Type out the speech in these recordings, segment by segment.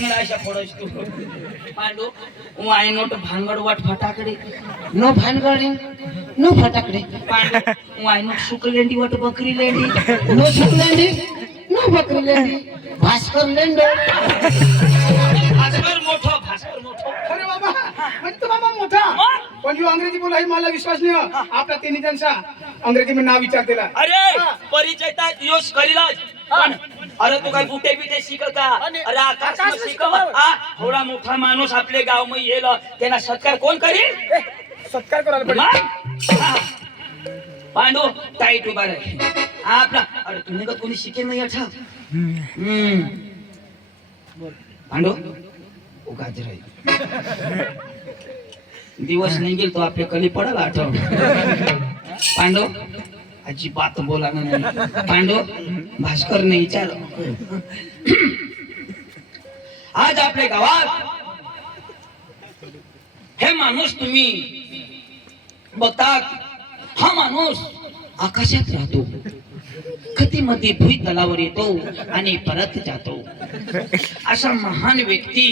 टिंगड़ा ऐसा फोड़स तू पांडु वाई नोट भांगड़ वाट फटाकड़े नो भानगडी नो फटाकडे पांडु वाई नोट शुक्लेंडी वाट बकरी लेंडी नो सुकलेंडी नो बकरी लेंडी भास्कर लेंडो भास्कर मोठो अरे बाबा म्हणजे तो बाबा मोठा पण जो अंग्रेजी बोला हे मला विश्वास नाही आपला तिन्ही त्यांचा अंग्रेजी में नाव विचारतेला अरे परिचय ता योश करीलाज पण अरे तू काय बुटे बिटे शिकल का अरे आकाश में शिकव थोडा मोठा माणूस आपले गाव में येल त्यांना सत्कार कोण करील सत्कार करायला पाहिजे पांडू टाईट उभा रे आपला अरे तुम्ही का कोणी शिकेल नाही अच्छा पांडू उगाच राहील दिवस नाही गेल तो आपले कली पडल आठव पांडू अजिबात बोला नाही पांडू भास्कर नाही विचार आज आपल्या गावात हे माणूस तुम्ही बघतात हा माणूस आकाशात राहतो कधीमध्ये भुई तलावर येतो आणि परत जातो असा महान व्यक्ती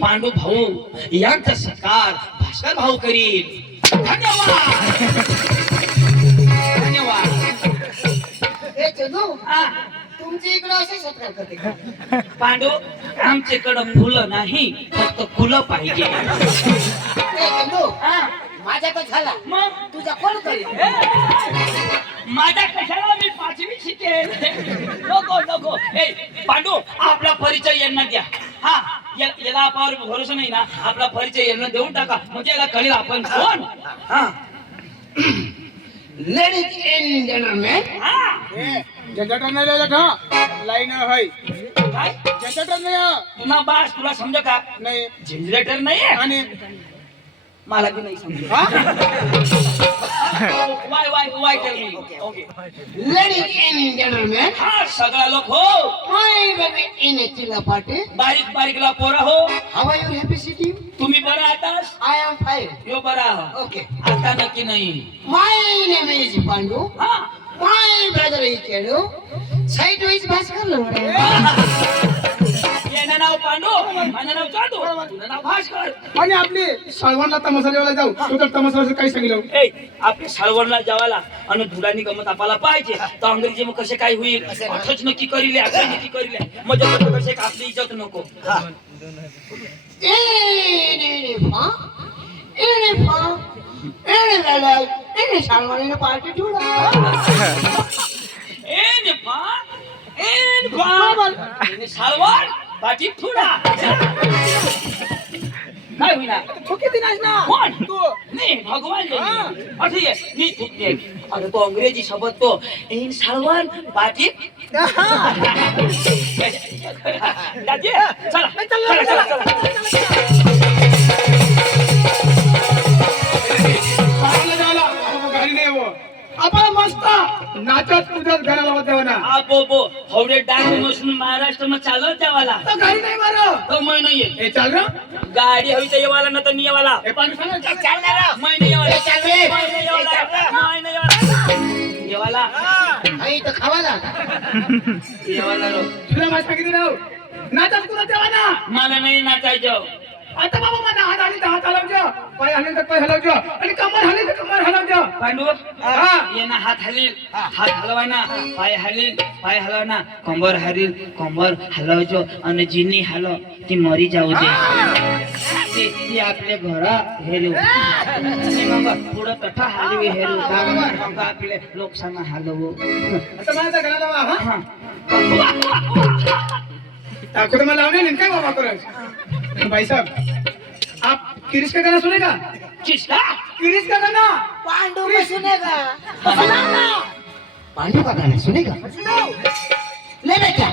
पांडू भाऊ यांचा सत्कार भास्कर भाऊ करील धन्यवाद धन्यवाद ए चंदू तुमच्या इकडे असे सत्कार करते का पांडू आमच्याकडं फुलं नाही फक्त फुलं पाहिजे ए चंदू माझा तर झाला मग तुझा कोण करेल माझ्या कशाला मी पाचवी शिकेल नको नको ए पांडू आपला परिचय यांना द्या हा याला आपल्यावर भरोसा नाही ना आपला परिचय यांना देऊन टाका म्हणजे याला कळेल आपण कोण हा लेडीज एंड जेंटलमॅन जनरेटर नाही लिहिलं का लाईन आहे काय जनरेटर नाही पुन्हा बास तुला समज का नाही जनरेटर नाहीये आणि मला बी नाही समजत हा Y tell me okay ladies end gentleman हा सगळा लोक हो माय बेबी इन चिला पार्टी बारीक बारीकला पोरा हो how are you happy city तुम्ही बरा आतास आय एम फाईन यो बरा ओके आता नक्की नाही माय नेम इज पांडू हा my brother is Kedu side wise Bhaskar Lode यानं नाव पांडू माझं नाव जादू तुझं नाव भास्कर आणि आपली साळवणला तमाशा जेवायला जाऊ तू तर तमाशा काही सांगितलं ए आपल्या साळवणला जावाला आणि धुडानी गमत आपल्याला पाहिजे तर अंग्रेजी मग कसे काय होईल अथच नक्की करीले असं नक्की करीले मजा कसे आपली इज्जत नको ए ने सालवानी पार्टी ठुला साळवण पाठी थोडा काय होईना ठोके दिन आज ना कोण तू नाही भगवान अरे ये मी चुकते अरे तो अंग्रेजी शब्द तो इन साळवण पाठी दादी चला चला चला गाडी नाही हो आपण मस्त नाचत कुदत घराला होते ना आपो हवडे डांग मसून महाराष्ट्र में चालत जावाला तो गाडी नाही मारो तो मैं नहीं है ए चल रे गाड़ी होई तो ये वाला न तो नहीं वाला ए पाणी सांग चल ना मैं नहीं वाला चल रे मैं नहीं वाला ये वाला आई तो खावाला ये वाला रो तुला माहिती सांगितलं राव नाचत कुदत ना मला नाही नाचायचं आता बाबा माझा हात आली तर हात हलवજો पाय हलेल तर पाय हलवજો आणि कमर हलेल तर कमर हलवજો पांडू ये ना हाथ हलील हाथ हलवाना पाय हलवाना कंबर हलील कंबर हलवजो आणि जिनी हलो ती मरी जाऊ दे ती आपले घर हेरू मग पुढं कथा हलवी हेरू मग आपले लोकसाना हलवू आता माझ्या घराला वा हा हा आपको तो मैं लाउने नहीं क्या बाबा करो भाई साहब आप किरिश का गाना सुनेगा किसका किरिश का गाना पांडू का सुनेगा पांडू का गाना सुनेगा ले बेटा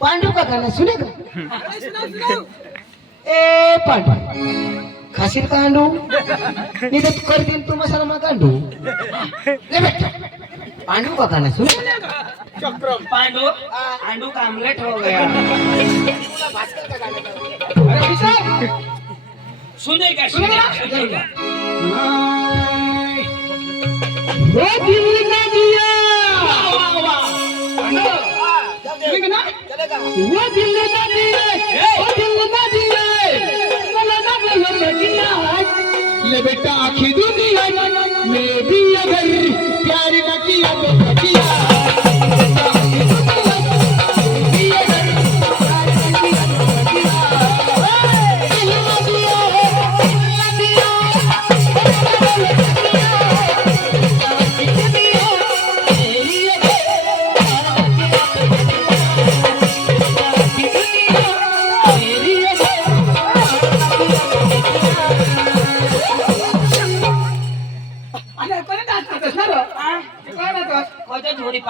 पांडू का गाना सुनेगा ए पांडू खासीर कांडू नहीं तो कर दिन तू मसाला में कांडू ले बेटा पांडू का गाना सुनेगा चक्रम पांडू आंडू का आमलेट हो गया अरे भाई साहब सुनेगा सुनेगा वो दिल न दिया सुनेगा ना वो दिल न दिया वो दिल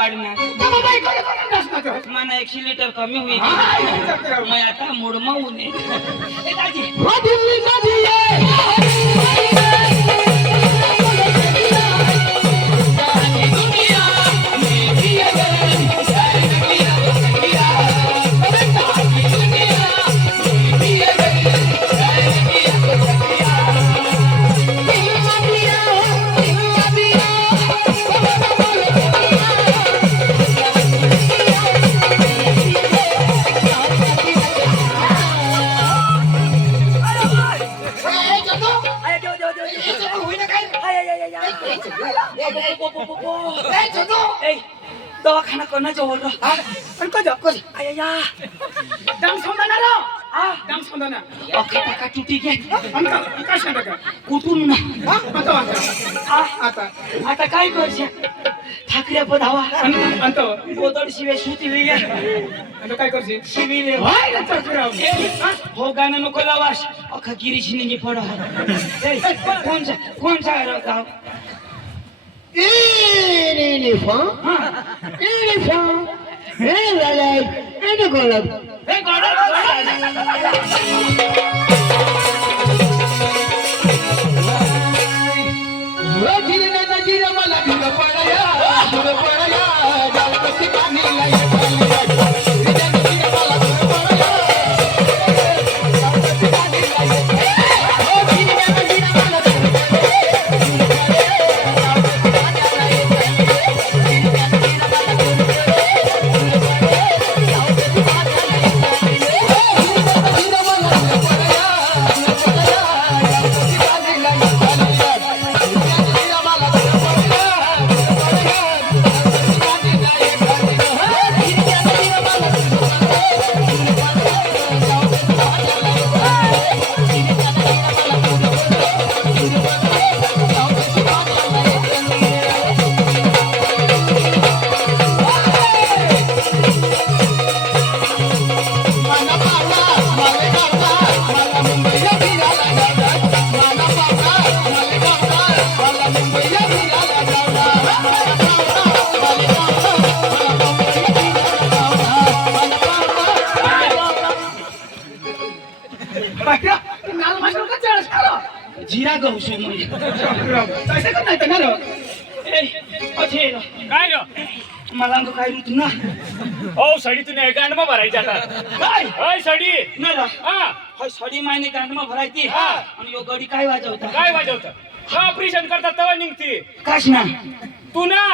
पाडणार तर बाबा इकडे कोण नाचणार मला 100 लिटर कमी होईल हा, हे चक्कर आहे. मग आता मुडमा होऊन दाजी हो दिल्ली नदी आहे दवाखाना कोणाच्या ओरडा आणि कधी डांग समजणार डांग समजणार अख्खा टाका तुटी घे आणि काय सांगा का कुठून ना आता आता आता काय करशे ठाकरे पधावा अंत गोदड शिवे सुती आता काय करशील शिविले वाय ना चक्कर आहे. हो गाणं नको लावास अख्खा गिरीशीने गे पडा कोणचा गाव Elephant, elephant, golub. हे जिरा गवशे म्हणजे पैसे पण नाही तर ना रे. काय ग मला काय ऋतू ना ओ सडी तुम्ही गांड मग भरायची आता काय ओय सडी नाही रा हा हा सडी मायने गांडमा भरायची हा. आणि यो गडी काय वाजवता काय वाजवत ऑपरेशन करतात तेव्हा निघती काश ना तू ना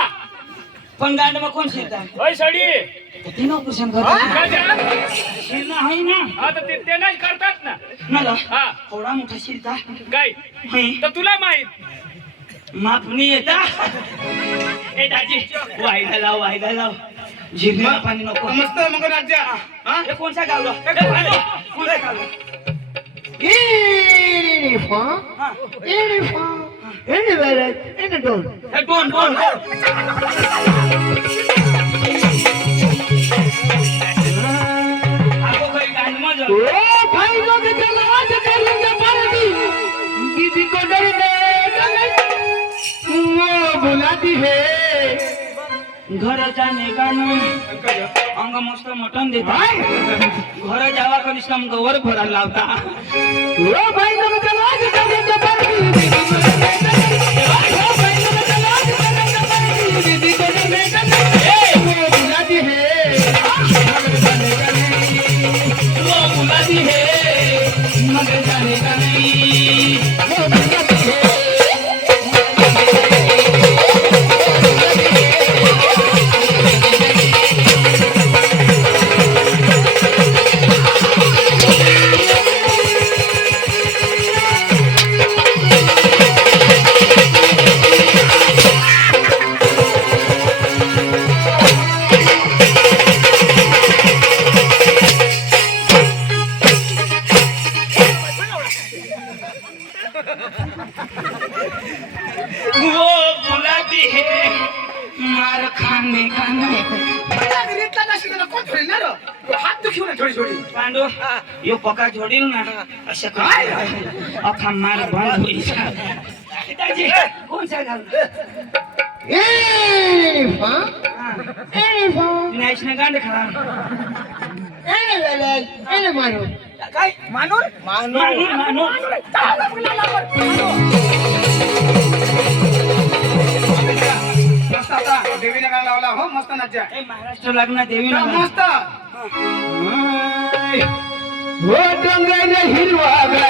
पण गांडमा कोण शिरता ओय सडी तीन ऑपरेशन करतात काय शिरणं आहे ना आता ते नाही करतात ना ना रा हा थोडा मोठा शिरता काय है तर तुला माहित मापणी येता ए दाजी वायदा लाव जिरण्याला पाणी नको मस्त मग राज्या हा हे कोणचा गावला कोणचा गावला Elephant, हा elephant, elephant, and a dog. हे दोन आगो काही गांडमा जा Oh, भाई लोग चलो आज करेंगे पार्टी दीदी को डरने वो बुलाती है घर जाने का नहीं अंग मस्त मटन देता घर जावा का निष्काम गवर भरा लावता ओ भाई लोग चलो आज करेंगे पार्टी दीदी को डरने ओ भाई लोग चलो आज करेंगे पार्टी दीदी को डरने वो बुलाती है मगर जाने का नहीं वो बुलाती है मगर जाने का नहीं वो बुलाती है वो बुलाती है मार खाने का नहीं मला रीतला नसेल ना कोण थोडी ना रे. तो हात दुखी ना थोडी पांडू यो पका जोडील ना असं काय अखा मार बंद होईल दाजी कोणचा गाव एलिफंट एलिफंट नॅशनल गांड खा एले मानू काय मानूर मानूर मानूर मस्त आता देवीने गाणं लावला हो मस्त नाचा ए महाराष्ट्र लागणार देवी मस्त हो डोंगर हिरवागर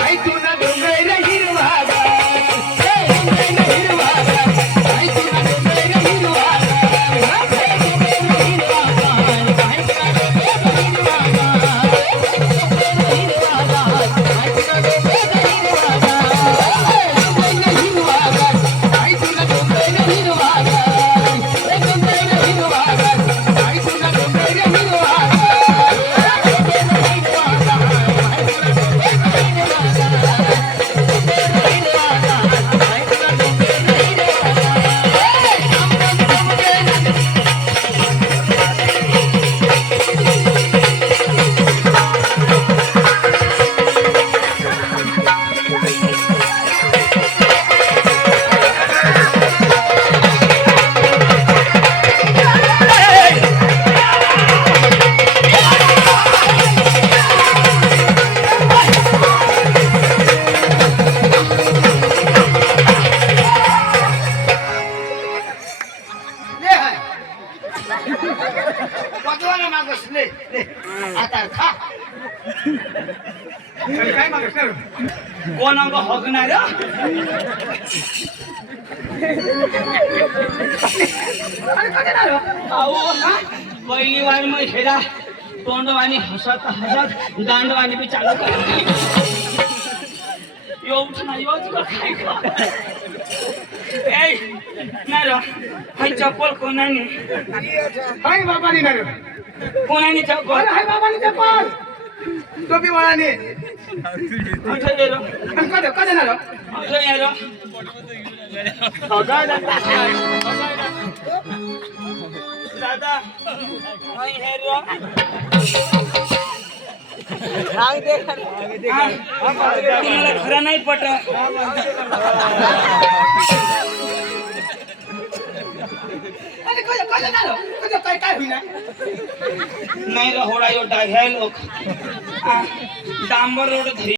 आई तुला डोंगर हिरवागर डोंगर हिरवागर आई तुला डोंगर हिरवागर आता खा काय मागणार कोण अंग हगणार पहिली वार मग हेरा तोंडवाणी हसत हसत दांडवाणी बी चालू कर येऊच ना येऊच का काय ए नाही रा हाय चप्पल कोणाने हाय बाबानी नाही कोणाने चप्पल अरे हाय बाबानी चप्पल टोपी वाळाने कुठे गेलो कधी कधी ना कुठे गेलो दादा हाय हेरो तुम्हाला खरं नाही पट काय काय होईना नाही होडा एवढा घ्याय लोक डांबर रोड धरी